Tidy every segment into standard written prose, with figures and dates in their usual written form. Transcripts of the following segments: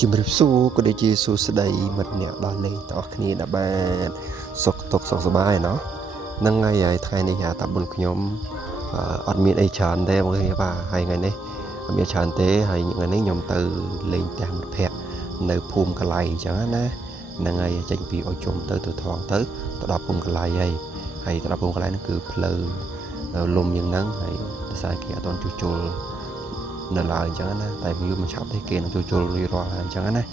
ជំរាបសួរក៏ដូចជាសួស្តីមិត្តអ្នកដល់លេងតោះគ្នាដែលបានសុខទុក្ខសុខសប្បាយណោះហ្នឹងហើយថ្ងៃនេះតាបុនខ្ញុំអត់មានអីច្រើនទេបងប្អូនបាទហើយថ្ងៃនេះអត់មានច្រើនទេហើយថ្ងៃនេះខ្ញុំទៅលេងផ្ទះមិត្តភ័ក្តិនៅភូមិកន្លែងអញ្ចឹងណាហ្នឹងហើយចេញពីអុជុំទៅថងទៅដល់ភូមិកន្លែងហើយទៅដល់ភូមិកន្លែងហ្នឹងគឺផ្លូវលំយ៉ាងហ្នឹងហើយដោយសារគេអត់ទាន់ជួសជុលនៅឡើយអញ្ចឹងណាតែវាមិនឆាប់ទេគេនឹងជួសជុលរួចរាល់ហើយអញ្ចឹងណា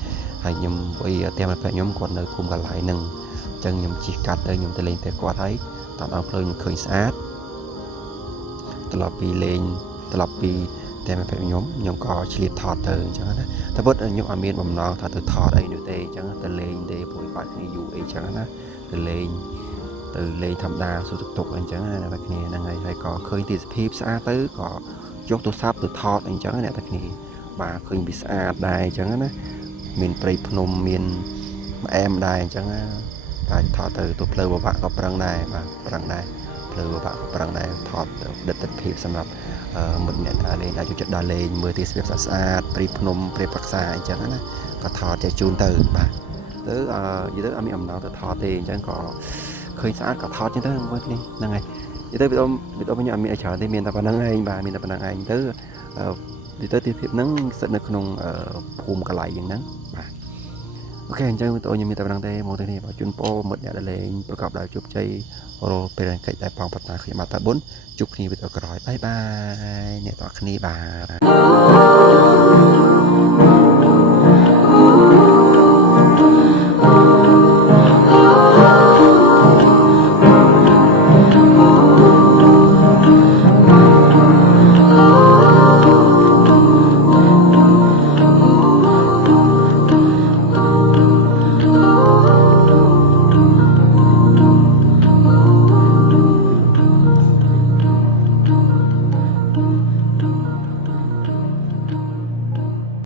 ហើយខ្ញុំផ្ទះមិត្តភក្តិខ្ញុំគាត់នៅភូមិកន្លែងហ្នឹងអញ្ចឹងខ្ញុំជិះកាត់ទៅខ្ញុំទៅលេងផ្ទះគាត់ហើយតាមដងផ្លូវខ្ញុំឃើញស្អាតត្រឡប់ពីលេងត្រឡប់ពីផ្ទះមិត្តភក្តិខ្ញុំក៏ឆ្លៀតថតទៅអញ្ចឹងណាតែពិតខ្ញុំអត់មានបំណងថាទៅថតអីនោះទេអញ្ចឹងទៅលេងទេព្រោះបាត់គ្នាយូរអីអញ្ចឹងណាទៅលេងធម្មតាសុខទុក្ខអញ្ចឹងណាអ្នកគ្នាហ្នឹងហើយក៏ឃើញទេសភាពស្អាតទៅក៏យកទូរស័ព្ទទៅថតអញ្ចឹងអ្នកទាំងគ្នាបាទឃើញវាស្អាតដែរអញ្ចឹងណាមានព្រៃភ្នំមានផ្អែមដែរអញ្ចឹងណាហើយថតទៅទូផ្លូវបបាក់ក៏ប្រឹងដែរបាទប្រឹងដែរផ្លូវបបាក់ក៏ប្រឹងដែរថតដិតទិដ្ឋភាពសម្រាប់មិត្តអ្នកដើរលេងដែលចូលចិត្តដើរលេងមើលទេសភាពស្អាតព្រៃភ្នំព្រៃប្រក្សាអញ្ចឹងណាក៏ថតចែកជូនទៅបាទទៅនិយាយទៅអត់មានអំណងទៅថតទេអញ្ចឹងក៏ឃើញស្អាតក៏ថតអញ្ចឹងទៅមើលនេះហ្នឹងហើយនិយាយទៅវីដេអូខ្ញុំអត់មានអីច្រើនទេមានតែប៉ុណ្្នឹងឯងបាទមានតែប៉ុណ្្នឹងឯងទៅនិយាយទៅទេសភាពហ្នឹងស្ថិតនៅក្នុងភូមិកន្លែងយ៉ាងហ្នឹងបាទអូខេអញ្ចឹងវីដេអូខ្ញុំមានតែប៉ុណ្្នឹងទេមកទៅនេះបើជូនពរមិត្តអ្នកដែលលេងប្រកបដោយជោគជ័យរាល់ពេលកិច្ចដែលបងប្រាថ្នាខ្ញុំបាទតាបុនជួបគ្នាវីដេអូក្រោយបាយបាយអ្នកទាំងអស់គ្នាបាទ